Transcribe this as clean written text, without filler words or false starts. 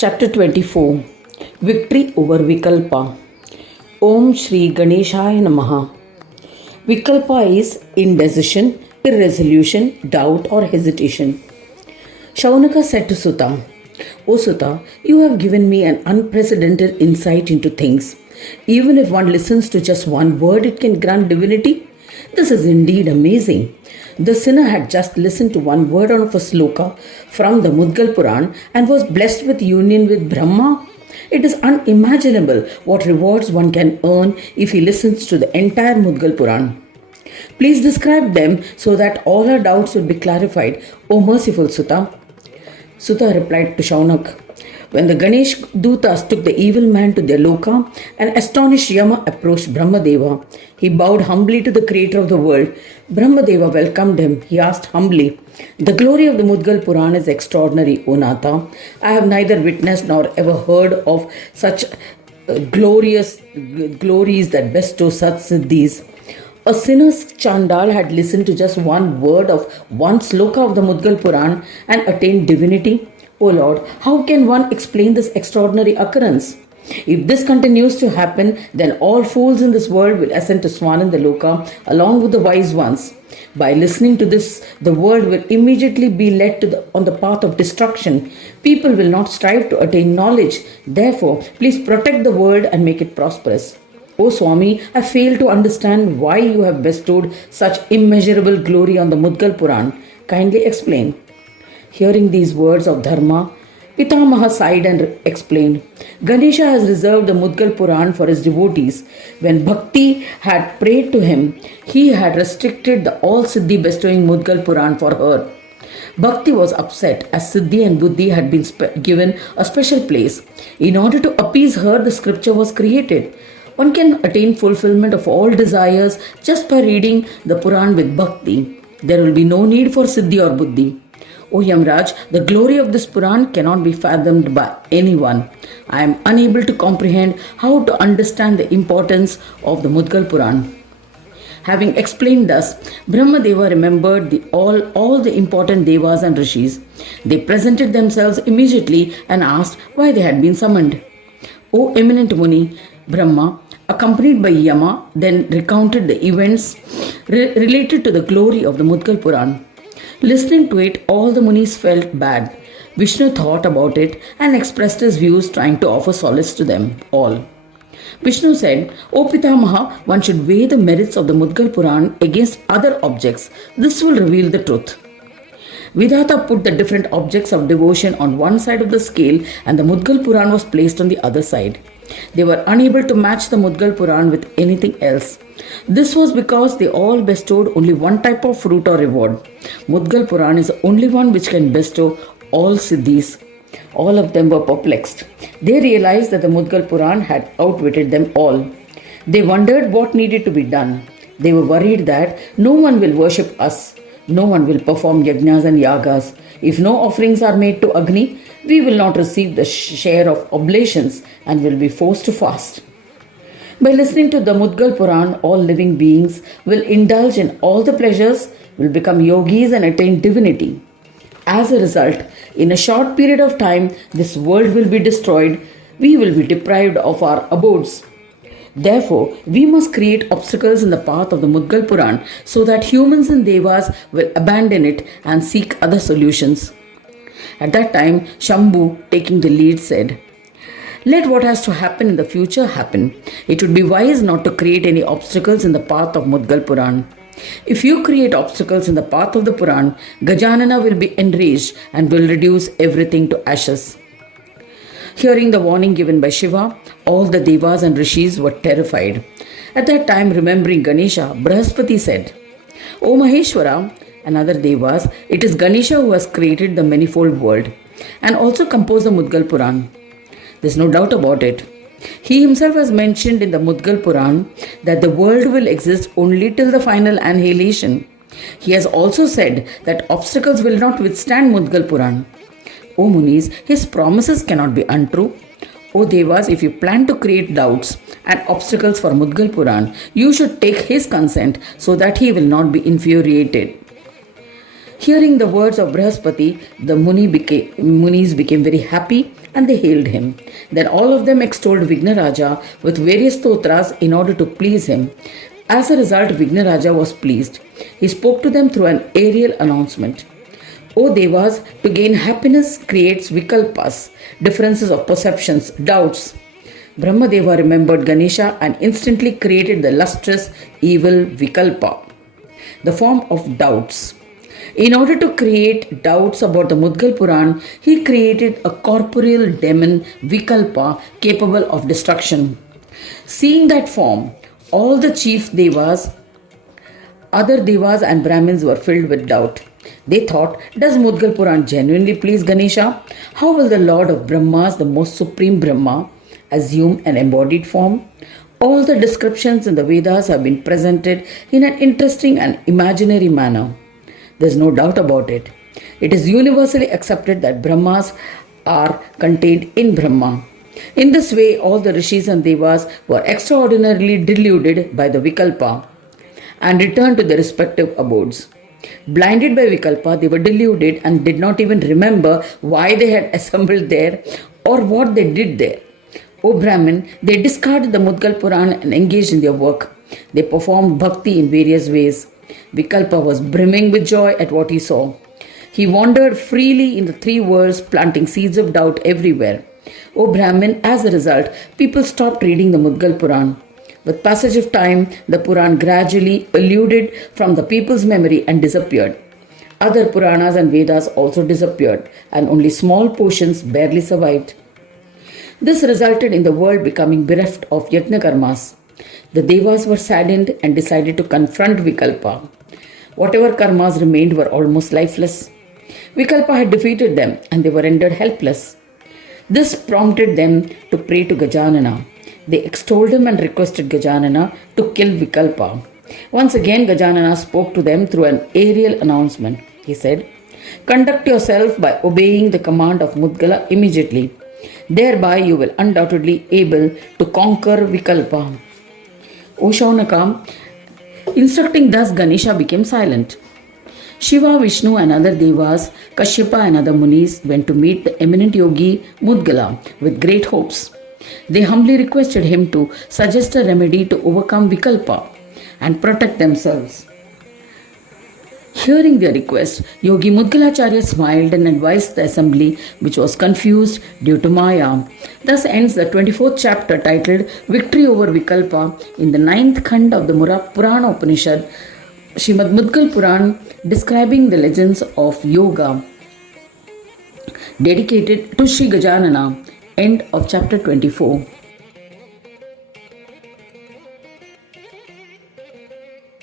Chapter 24 Victory over Vikalpa. Om Shri Ganeshaya Namaha. Vikalpa is indecision, irresolution, doubt, or hesitation. Shaunaka said to Sutta, O Sutta, you have given me an unprecedented insight into things. Even if one listens to just one word, it can grant divinity. This is indeed amazing. The sinner had just listened to one word of a sloka from the Mudgal Puran and was blessed with union with Brahma. It is unimaginable what rewards one can earn if he listens to the entire Mudgal Puran. Please describe them so that all our doubts will be clarified, O merciful Sutta. Sutta replied to Shaunak, when the Ganesh Dutas took the evil man to their loka, an astonished Yama approached Brahmadeva. He bowed humbly to the creator of the world. Brahmadeva welcomed him. He asked humbly, the glory of the Mudgal Puran is extraordinary, O Natha. I have neither witnessed nor ever heard of such glorious glories that bestow such siddhis. A sinner's Chandal had listened to just one word of one sloka of the Mudgal Puran and attained divinity. O Lord, how can one explain this extraordinary occurrence? If this continues to happen, then all fools in this world will ascend to Swananda Loka along with the wise ones. By listening to this, the world will immediately be led on the path of destruction. People will not strive to attain knowledge. Therefore, please protect the world and make it prosperous. O Swami, I fail to understand why you have bestowed such immeasurable glory on the Mudgal Puran. Kindly explain. Hearing these words of Dharma, Pitamaha sighed and explained, Ganesha has reserved the Mudgal Puran for his devotees. When Bhakti had prayed to him, he had restricted the all Siddhi bestowing Mudgal Puran for her. Bhakti was upset as Siddhi and Buddhi had been given a special place. In order to appease her, the scripture was created. One can attain fulfillment of all desires just by reading the Puran with Bhakti. There will be no need for Siddhi or Buddhi. O Yamraj, the glory of this Puran cannot be fathomed by anyone. I am unable to comprehend how to understand the importance of the Mudgal Puran. Having explained thus, Brahmadeva remembered all the important devas and rishis. They presented themselves immediately and asked why they had been summoned. O eminent Muni, Brahma, accompanied by Yama, then recounted the events related to the glory of the Mudgal Puran. Listening to it, all the Munis felt bad. Vishnu thought about it and expressed his views, trying to offer solace to them all. Vishnu said, O Pitamaha, one should weigh the merits of the Mudgal Puran against other objects. This will reveal the truth. Vidhata put the different objects of devotion on one side of the scale and the Mudgal Puran was placed on the other side. They were unable to match the Mudgal Puran with anything else. This was because they all bestowed only one type of fruit or reward. Mudgal Puran is the only one which can bestow all siddhis. All of them were perplexed. They realized that the Mudgal Puran had outwitted them all. They wondered what needed to be done. They were worried that no one will worship us. No one will perform yajnas and yagas. If no offerings are made to Agni, we will not receive the share of oblations and will be forced to fast. By listening to the Mudgal Puran, all living beings will indulge in all the pleasures, will become yogis and attain divinity. As a result, in a short period of time, this world will be destroyed. We will be deprived of our abodes. Therefore, we must create obstacles in the path of the Mudgal Puran so that humans and devas will abandon it and seek other solutions. At that time, Shambhu, taking the lead, said, let what has to happen in the future happen. It would be wise not to create any obstacles in the path of Mudgal Puran. If you create obstacles in the path of the Puran, Gajanana will be enraged and will reduce everything to ashes. Hearing the warning given by Shiva, all the devas and rishis were terrified. At that time, remembering Ganesha, Brahaspati said, O Maheshwara and other devas, it is Ganesha who has created the manifold world and also composed the Mudgal Puran. There is no doubt about it. He himself has mentioned in the Mudgal Puran that the world will exist only till the final annihilation. He has also said that obstacles will not withstand Mudgal Puran. O Munis, his promises cannot be untrue. O Devas, if you plan to create doubts and obstacles for Mudgal Puran, you should take his consent so that he will not be infuriated. Hearing the words of Brahaspati, the Munis became very happy and they hailed him. Then all of them extolled Vignaraja with various stotras in order to please him. As a result, Vignaraja was pleased. He spoke to them through an aerial announcement. O Devas, to gain happiness creates Vikalpas, differences of perceptions, doubts. Brahmadeva remembered Ganesha and instantly created the lustrous evil Vikalpa, the form of doubts. In order to create doubts about the Mudgal Puran, he created a corporeal demon Vikalpa capable of destruction. Seeing that form, all the chief devas, other devas and Brahmins were filled with doubt. They thought, does Mudgal Puran genuinely please Ganesha? How will the Lord of Brahmas, the most supreme Brahma, assume an embodied form? All the descriptions in the Vedas have been presented in an interesting and imaginary manner. There is no doubt about it. It is universally accepted that Brahmas are contained in Brahma. In this way, all the rishis and devas were extraordinarily deluded by the Vikalpa and returned to their respective abodes. Blinded by Vikalpa, they were deluded and did not even remember why they had assembled there or what they did there. O Brahmin, they discarded the Mudgal Puran and engaged in their work. They performed bhakti in various ways. Vikalpa was brimming with joy at what he saw. He wandered freely in the three worlds, planting seeds of doubt everywhere. O Brahmin, as a result, people stopped reading the Mudgal Puran. With passage of time, the Puran gradually eluded from the people's memory and disappeared. Other Puranas and Vedas also disappeared, and only small portions barely survived. This resulted in the world becoming bereft of yajna karmas. The devas were saddened and decided to confront Vikalpa. Whatever karmas remained were almost lifeless. Vikalpa had defeated them and they were rendered helpless. This prompted them to pray to Gajanana. They extolled him and requested Gajanana to kill Vikalpa. Once again, Gajanana spoke to them through an aerial announcement. He said, "Conduct yourself by obeying the command of Mudgala immediately. Thereby you will undoubtedly able to conquer Vikalpa." O Shaunaka, instructing thus, Ganesha became silent. Shiva, Vishnu and other devas, Kashyapa and other munis went to meet the eminent yogi Mudgala with great hopes. They humbly requested him to suggest a remedy to overcome Vikalpa and protect themselves. Hearing their request, Yogi Mudgalacharya smiled and advised the assembly, which was confused due to Maya. Thus ends the 24th chapter titled Victory over Vikalpa in the 9th Khand of the Purana Upanishad, Srimad Mudgal Puran, describing the legends of yoga, dedicated to Sri Gajanana. End of chapter 24.